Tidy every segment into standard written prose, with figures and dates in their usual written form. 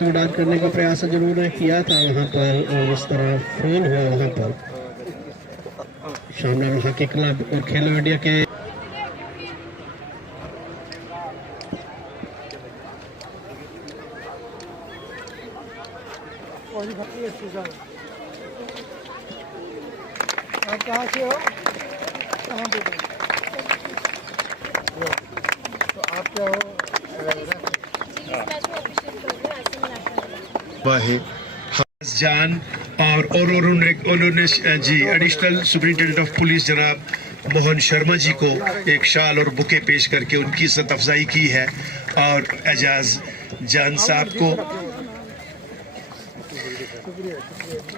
तोड़ान करने का प्रयास जरूर किया था वहाँ पर, और इस तरह फोन हुआ वहाँ पर। शामलाल हॉकी क्लब और खेलो इंडिया के आप कहाँ से हो? कहाँ पे? तो आप क्या हो? जान और उन्होंने जी एडिशनल सुपरिटेंडेंट ऑफ पुलिस जनाब मोहन शर्मा जी को एक शाल और बुके पेश करके उनकी इज्जत अफजाई की है। और एजाज जान साहब को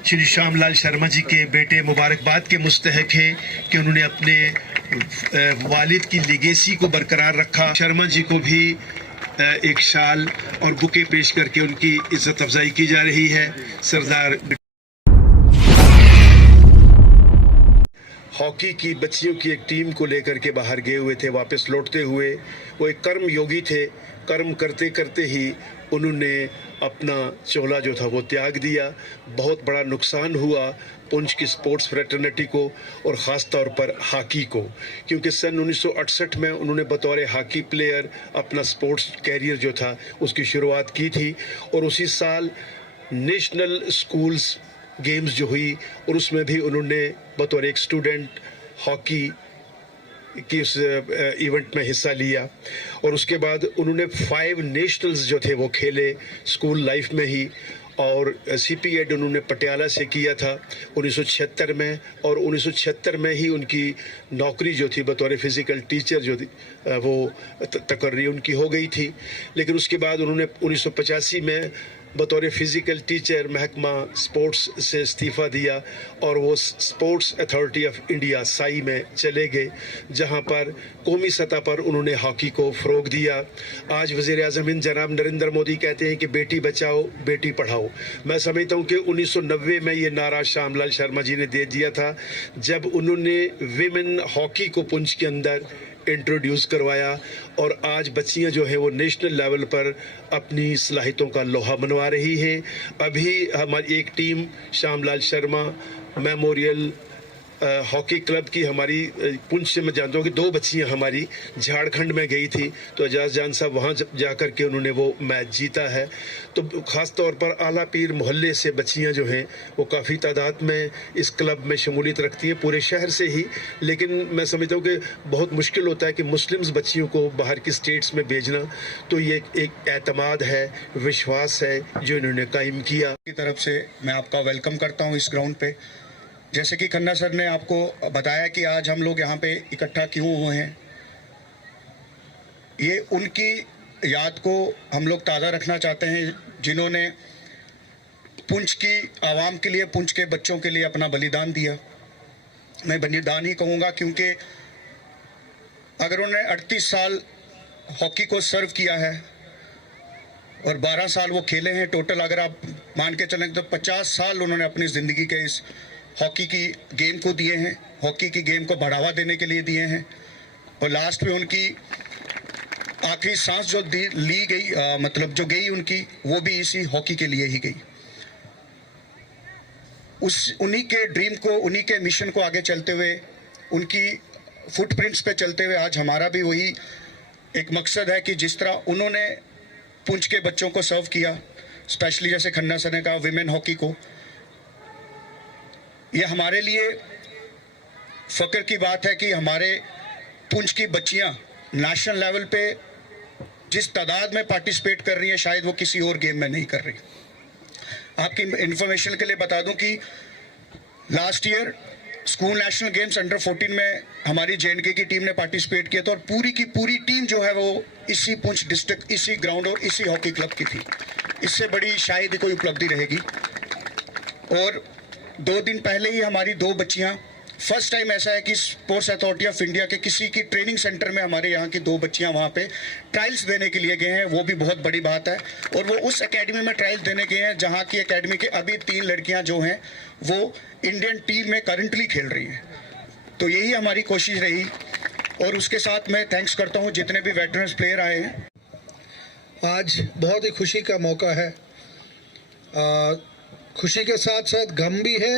श्री श्यामलाल शर्मा जी के बेटे मुबारकबाद के मुस्तहक है कि उन्होंने अपने वालिद की लेगेसी को बरकरार रखा। शर्मा जी को भी एक शाल और बुके पेश करके उनकी इज्जत अफजाई की जा रही है। सरदार हॉकी की बच्चियों की एक टीम को लेकर के बाहर गए हुए थे। वापस लौटते हुए वो एक कर्म योगी थे। कर्म करते करते ही उन्होंने अपना चोला जो था वो त्याग दिया। बहुत बड़ा नुकसान हुआ पुंछ की स्पोर्ट्स फ्रेटर्निटी को और ख़ास तौर पर हॉकी को, क्योंकि सन 1968 में उन्होंने बतौर हॉकी प्लेयर अपना स्पोर्ट्स कैरियर जो था उसकी शुरुआत की थी। और उसी साल नेशनल स्कूल्स गेम्स जो हुई और उसमें भी उन्होंने बतौर एक स्टूडेंट हॉकी की उस इवेंट में हिस्सा लिया। और उसके बाद उन्होंने 5 नेशनल्स जो थे वो खेले स्कूल लाइफ में ही। और CP-Ed उन्होंने पटियाला से किया था 1976 में, और 1976 में ही उनकी नौकरी जो थी बतौर फिज़िकल टीचर जो थी वो तकर्री उनकी हो गई थी। लेकिन उसके बाद उन्होंने 1985 में बतौर फिज़िकल टीचर महकमा स्पोर्ट्स से इस्तीफ़ा दिया और वो sports authority of India Sai में चले गए, जहां पर कौमी सतह पर उन्होंने हॉकी को फ़रोग दिया। आज वज़ीर-ए-आज़म हिंद जनाब नरेंद्र मोदी कहते हैं कि बेटी बचाओ बेटी पढ़ाओ। मैं समझता हूं कि 1990 में ये नारा श्यामलाल शर्मा जी ने दे दिया था, जब उन्होंने विमेन हॉकी को पुंछ के अंदर इंट्रोड्यूस करवाया। और आज बच्चियां जो है वो नेशनल लेवल पर अपनी सलाहियतों का लोहा मनवा रही हैं। अभी हमारी एक team Shyamlal Sharma memorial hockey club की हमारी पुंछ से मैं जानता हूँ कि 2 बच्चियां हमारी झारखंड में गई थी, तो एजाज जान साहब वहाँ जाकर के उन्होंने वो मैच जीता है। तो ख़ास तौर पर आला पीर मोहल्ले से बच्चियां जो हैं वो काफ़ी तादाद में इस क्लब में शमूलियत रखती हैं, पूरे शहर से ही। लेकिन मैं समझता हूँ कि बहुत मुश्किल होता है कि मुस्लिम्स बच्चियों को बाहर की स्टेट्स में भेजना। तो ये एक एतमाद है, विश्वास है जो इन्होंने कायम किया। की तरफ से मैं आपका वेलकम करता हूँ इस ग्राउंड पे। जैसे कि खन्ना सर ने आपको बताया कि आज हम लोग यहाँ पे इकट्ठा क्यों हुए हैं, ये उनकी याद को हम लोग ताज़ा रखना चाहते हैं जिन्होंने पुंछ की आवाम के लिए, पुंछ के बच्चों के लिए अपना बलिदान दिया। मैं बलिदान ही कहूँगा, क्योंकि अगर उन्होंने 38 साल हॉकी को सर्व किया है और 12 साल वो खेले हैं टोटल, अगर आप मान के चलें तो 50 साल उन्होंने अपनी ज़िंदगी के इस हॉकी की गेम को दिए हैं, हॉकी की गेम को बढ़ावा देने के लिए दिए हैं। और लास्ट में उनकी आखिरी सांस जो ली गई, मतलब जो गई उनकी, वो भी इसी हॉकी के लिए ही गई। उन्हीं के ड्रीम को, उन्हीं के मिशन को आगे चलते हुए, उनकी फुटप्रिंट्स पे चलते हुए आज हमारा भी वही एक मकसद है कि जिस तरह उन्होंने पुंछ के बच्चों को सर्व किया, स्पेशली जैसे खन्ना सर ने कहा विमेन हॉकी को, ये हमारे लिए फ़ख्र की बात है कि हमारे पुंछ की बच्चियां नेशनल लेवल पे जिस तादाद में पार्टिसिपेट कर रही हैं, शायद वो किसी और गेम में नहीं कर रही। आपकी इन्फॉर्मेशन के लिए बता दूं कि last year school national games under 14 में हमारी JNK की टीम ने पार्टिसिपेट किया था, और पूरी की पूरी टीम जो है वो इसी पुंछ डिस्ट्रिक्ट, इसी ग्राउंड और इसी हॉकी क्लब की थी। इससे बड़ी शायद कोई उपलब्धि रहेगी। और 2 दिन पहले ही हमारी 2 बच्चियां, फर्स्ट टाइम ऐसा है कि स्पोर्ट्स अथॉरिटी ऑफ इंडिया के किसी की ट्रेनिंग सेंटर में हमारे यहाँ की 2 बच्चियां वहाँ पे ट्रायल्स देने के लिए गए हैं। वो भी बहुत बड़ी बात है। और वो उस एकेडमी में ट्रायल्स देने गए हैं जहाँ की एकेडमी के अभी 3 लड़कियाँ जो हैं वो इंडियन टीम में करंटली खेल रही हैं। तो यही हमारी कोशिश रही। और उसके साथ मैं थैंक्स करता हूँ जितने भी वेटरन्स प्लेयर आए हैं। आज बहुत ही खुशी का मौका है खुशी के साथ साथ गम भी है।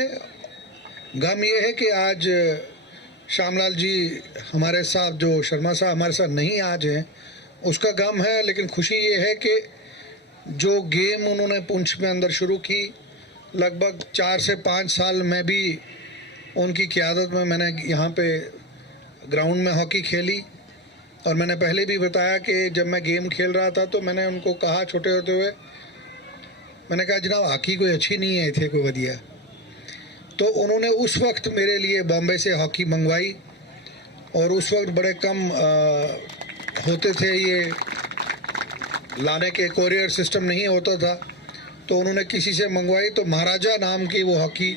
गम ये है कि आज श्यामलाल जी हमारे साथ, जो शर्मा साहब हमारे साथ नहीं आज हैं, उसका गम है। लेकिन खुशी ये है कि जो गेम उन्होंने पुंछ में अंदर शुरू की, लगभग 4 से 5 साल में भी उनकी क़यादत में मैंने यहाँ पे ग्राउंड में हॉकी खेली। और मैंने पहले भी बताया कि जब मैं गेम खेल रहा था तो मैंने उनको कहा, छोटे होते हुए मैंने कहा जनाब हॉकी कोई अच्छी नहीं है, थे कोई वधिया। तो उन्होंने उस वक्त मेरे लिए बॉम्बे से हॉकी मंगवाई, और उस वक्त बड़े कम होते थे ये लाने के, कोरियर सिस्टम नहीं होता था, तो उन्होंने किसी से मंगवाई। तो महाराजा नाम की वो हॉकी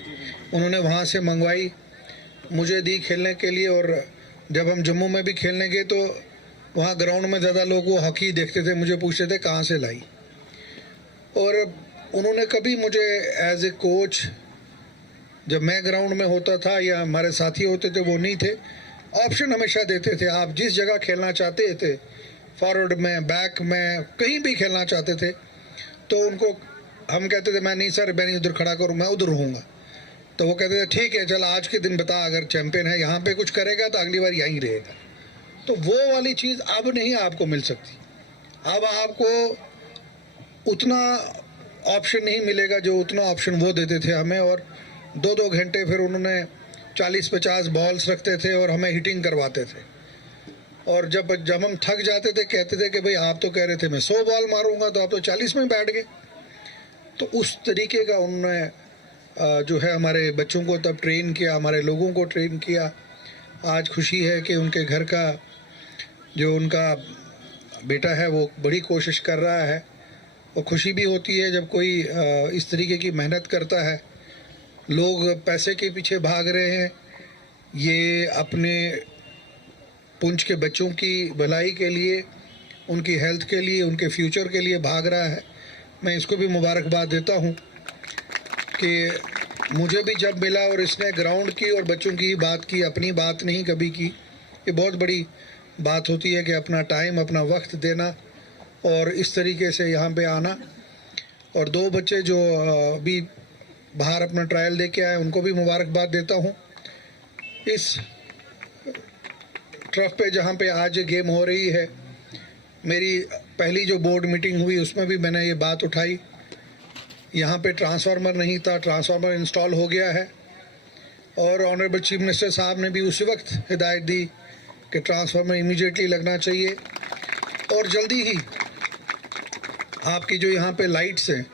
उन्होंने वहाँ से मंगवाई, मुझे दी खेलने के लिए। और जब हम जम्मू में भी खेलने गए तो वहाँ ग्राउंड में ज़्यादा लोग वो हॉकी देखते थे, मुझे पूछते थे कहाँ से लाई। और उन्होंने कभी मुझे एज ए कोच, जब मैं ग्राउंड में होता था या हमारे साथी होते थे, वो नहीं थे, ऑप्शन हमेशा देते थे। आप जिस जगह खेलना चाहते थे, फॉरवर्ड में, बैक में, कहीं भी खेलना चाहते थे, तो उनको हम कहते थे मैं नहीं सर, मैं नहीं उधर खड़ा करूँ, मैं उधर रहूँगा। तो वो कहते थे ठीक है चल आज के दिन बता, अगर चैंपियन है यहाँ पे कुछ करेगा तो अगली बार यहीं रहेगा। तो वो वाली चीज़ अब नहीं आपको मिल सकती। अब आपको उतना ऑप्शन नहीं मिलेगा जो उतना ऑप्शन वो देते थे हमें। और 2-2 घंटे फिर उन्होंने 40-50 बॉल्स रखते थे और हमें हिटिंग करवाते थे। और जब हम थक जाते थे कहते थे कि भाई आप तो कह रहे थे मैं 100 बॉल मारूंगा, तो आप तो 40 में बैठ गए। तो उस तरीके का उन्होंने जो है हमारे बच्चों को तब ट्रेन किया, हमारे लोगों को ट्रेन किया। आज खुशी है कि उनके घर का जो उनका बेटा है वो बड़ी कोशिश कर रहा है, और खुशी भी होती है जब कोई इस तरीके की मेहनत करता है। लोग पैसे के पीछे भाग रहे हैं, ये अपने पुंछ के बच्चों की भलाई के लिए, उनकी हेल्थ के लिए, उनके फ्यूचर के लिए भाग रहा है। मैं इसको भी मुबारकबाद देता हूँ कि मुझे भी जब मिला और इसने ग्राउंड की और बच्चों की बात की, अपनी बात नहीं कभी की। ये बहुत बड़ी बात होती है कि अपना टाइम, अपना वक्त देना और इस तरीके से यहाँ पे आना। और 2 बच्चे जो भी बाहर अपना ट्रायल दे के आए, उनको भी मुबारकबाद देता हूँ। इस ट्रफ पे जहाँ पे आज गेम हो रही है, मेरी पहली जो बोर्ड मीटिंग हुई उसमें भी मैंने ये बात उठाई। यहाँ पे ट्रांसफार्मर नहीं था, ट्रांसफार्मर इंस्टॉल हो गया है। और ऑनरेबल चीफ मिनिस्टर साहब ने भी उसी वक्त हिदायत दी कि ट्रांसफार्मर इमीडिएटली लगना चाहिए। और जल्दी ही आपकी जो यहाँ पे लाइट्स हैं,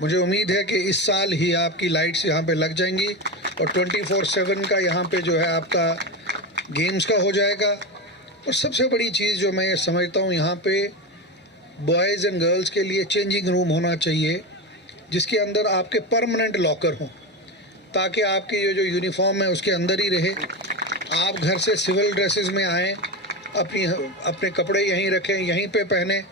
मुझे उम्मीद है कि इस साल ही आपकी लाइट्स यहाँ पे लग जाएंगी और 24/7 का यहाँ पे जो है आपका गेम्स का हो जाएगा। और सबसे बड़ी चीज़ जो मैं ये समझता हूँ, यहाँ पे बॉयज़ एंड गर्ल्स के लिए चेंजिंग रूम होना चाहिए, जिसके अंदर आपके परमानेंट लॉकर हों, ताकि आपकी जो यूनिफॉर्म है उसके अंदर ही रहे। आप घर से सिविल ड्रेसेस में आएँ, अपने कपड़े यहीं रखें, यहीं पे पहने,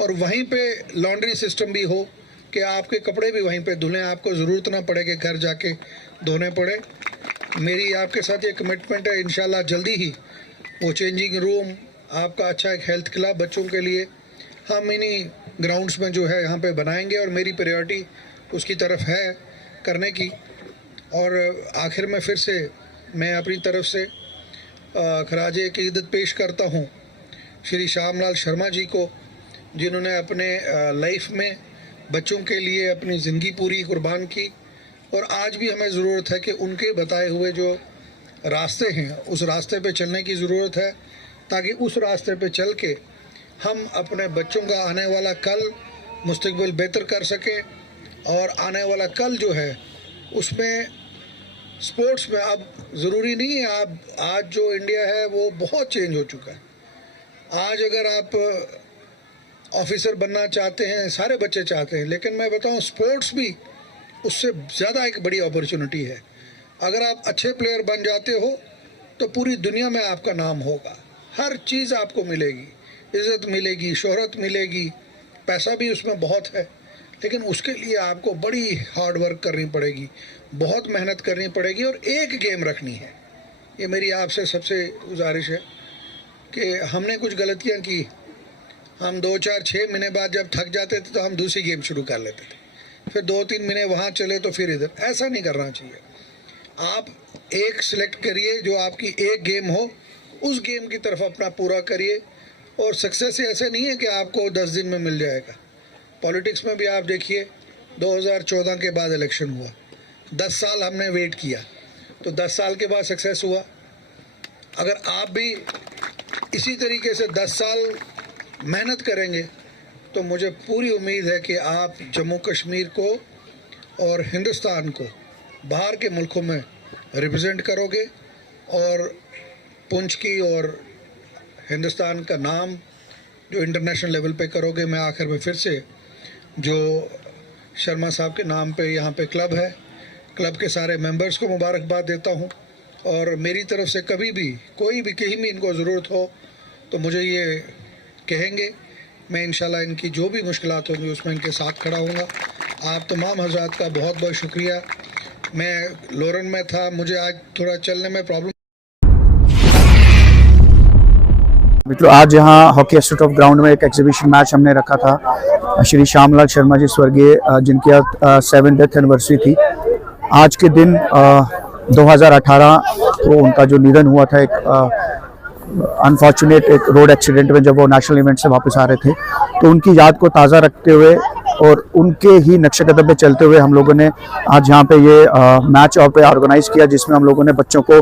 और वहीं पे लॉन्ड्री सिस्टम भी हो कि आपके कपड़े भी वहीं पे धुलें, आपको ज़रूरत ना पड़े कि घर जाके धोने पड़े। मेरी आपके साथ ये कमिटमेंट है, इंशाल्लाह जल्दी ही वो चेंजिंग रूम, आपका अच्छा एक हेल्थ क्लब बच्चों के लिए हम इन्हीं ग्राउंड्स में जो है यहाँ पे बनाएंगे। और मेरी प्रायोरिटी उसकी तरफ है करने की। और आखिर में फिर से मैं अपनी तरफ से खराज अक़ीदत पेश करता हूँ श्री श्यामलाल शर्मा जी को, जिन्होंने अपने लाइफ में बच्चों के लिए अपनी ज़िंदगी पूरी कुर्बान की। और आज भी हमें ज़रूरत है कि उनके बताए हुए जो रास्ते हैं उस रास्ते पे चलने की ज़रूरत है, ताकि उस रास्ते पे चल के हम अपने बच्चों का आने वाला कल मुस्तकबिल बेहतर कर सकें। और आने वाला कल जो है उसमें स्पोर्ट्स में अब ज़रूरी नहीं है, आप आज जो इंडिया है वो बहुत चेंज हो चुका है। आज अगर आप ऑफिसर बनना चाहते हैं, सारे बच्चे चाहते हैं, लेकिन मैं बताऊं स्पोर्ट्स भी उससे ज़्यादा एक बड़ी अपॉर्चुनिटी है। अगर आप अच्छे प्लेयर बन जाते हो तो पूरी दुनिया में आपका नाम होगा, हर चीज़ आपको मिलेगी, इज़्ज़त मिलेगी, शोहरत मिलेगी, पैसा भी उसमें बहुत है। लेकिन उसके लिए आपको बड़ी हार्ड वर्क करनी पड़ेगी, बहुत मेहनत करनी पड़ेगी और एक गेम रखनी है। ये मेरी आपसे सबसे गुजारिश है कि हमने कुछ गलतियाँ की, हम 2-4-6 महीने बाद जब थक जाते थे तो हम दूसरी गेम शुरू कर लेते थे, फिर 2-3 महीने वहाँ चले तो फिर इधर। ऐसा नहीं करना चाहिए। आप एक सिलेक्ट करिए जो आपकी एक गेम हो, उस गेम की तरफ अपना पूरा करिए। और सक्सेस ऐसे नहीं है कि आपको 10 दिन में मिल जाएगा। पॉलिटिक्स में भी आप देखिए, 2014 के बाद इलेक्शन हुआ, 10 साल हमने वेट किया, तो 10 साल के बाद सक्सेस हुआ। अगर आप भी इसी तरीके से 10 साल मेहनत करेंगे तो मुझे पूरी उम्मीद है कि आप जम्मू कश्मीर को और हिंदुस्तान को बाहर के मुल्कों में रिप्रेजेंट करोगे और पुंछ की और हिंदुस्तान का नाम जो इंटरनेशनल लेवल पे करोगे। मैं आखिर में फिर से जो शर्मा साहब के नाम पे यहाँ पे क्लब है, क्लब के सारे मेंबर्स को मुबारकबाद देता हूँ। और मेरी तरफ से कभी भी कोई भी कहीं भी इनको ज़रूरत हो तो मुझे ये कहेंगे, मैं इंशाल्लाह इनकी जो भी मुश्किलात होंगी उसमें इनके साथ खड़ा हूँगा। आप तमाम हज़रात का बहुत बहुत शुक्रिया। मैं लोरन में था, मुझे आज थोड़ा चलने में प्रॉब्लम। मित्रों, आज यहाँ हॉकी एस्टेट ऑफ ग्राउंड में एक एग्जीबिशन मैच हमने रखा था। श्री श्यामलाल शर्मा जी स्वर्गीय, जिनकी 7th एनिवर्सरी थी। आज के दिन 2018 को उनका जो निधन हुआ था, एक अनफॉर्चुनेट एक रोड एक्सीडेंट में, जब वो नेशनल इवेंट से वापस आ रहे थे। तो उनकी याद को ताज़ा रखते हुए और उनके ही नक्शे कदम पे चलते हुए हम लोगों ने आज यहाँ पे ये मैच और पे ऑर्गेनाइज किया, जिसमें हम लोगों ने बच्चों को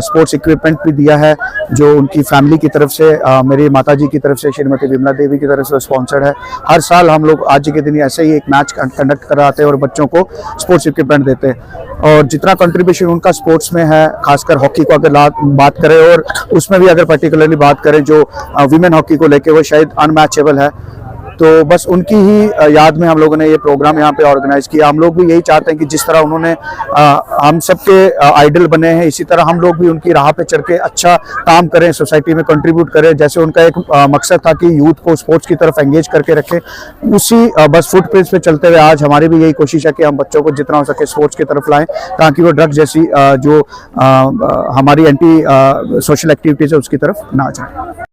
स्पोर्ट्स इक्विपमेंट भी दिया है, जो उनकी फैमिली की तरफ से, मेरी माताजी की तरफ से, श्रीमती विमला देवी की तरफ से स्पॉन्सर्ड है। हर साल हम लोग आज के दिन ऐसे ही एक मैच कंडक्ट कराते हैं और बच्चों को स्पोर्ट्स इक्विपमेंट देते हैं। और जितना कंट्रीब्यूशन उनका स्पोर्ट्स में है, खासकर हॉकी को अगर बात करें और उसमें भी अगर पर्टिकुलरली बात करें जो विमेन हॉकी को लेके, वो शायद अनमैचेबल है। तो बस उनकी ही याद में हम लोगों ने ये प्रोग्राम यहाँ पे ऑर्गेनाइज किया। हम लोग भी यही चाहते हैं कि जिस तरह उन्होंने हम सबके आइडल बने हैं, इसी तरह हम लोग भी उनकी राह पे चल के अच्छा काम करें, सोसाइटी में कंट्रीब्यूट करें। जैसे उनका एक मकसद था कि यूथ को स्पोर्ट्स की तरफ एंगेज करके रखें, उसी बस फुटप्रिंट्स पे चलते हुए आज हमारी भी यही कोशिश है कि हम बच्चों को जितना हो सके स्पोर्ट्स की तरफ लाएं, ताकि वो ड्रग्स जैसी जो हमारी एंटी सोशल एक्टिविटीज़ है उसकी तरफ ना जाए।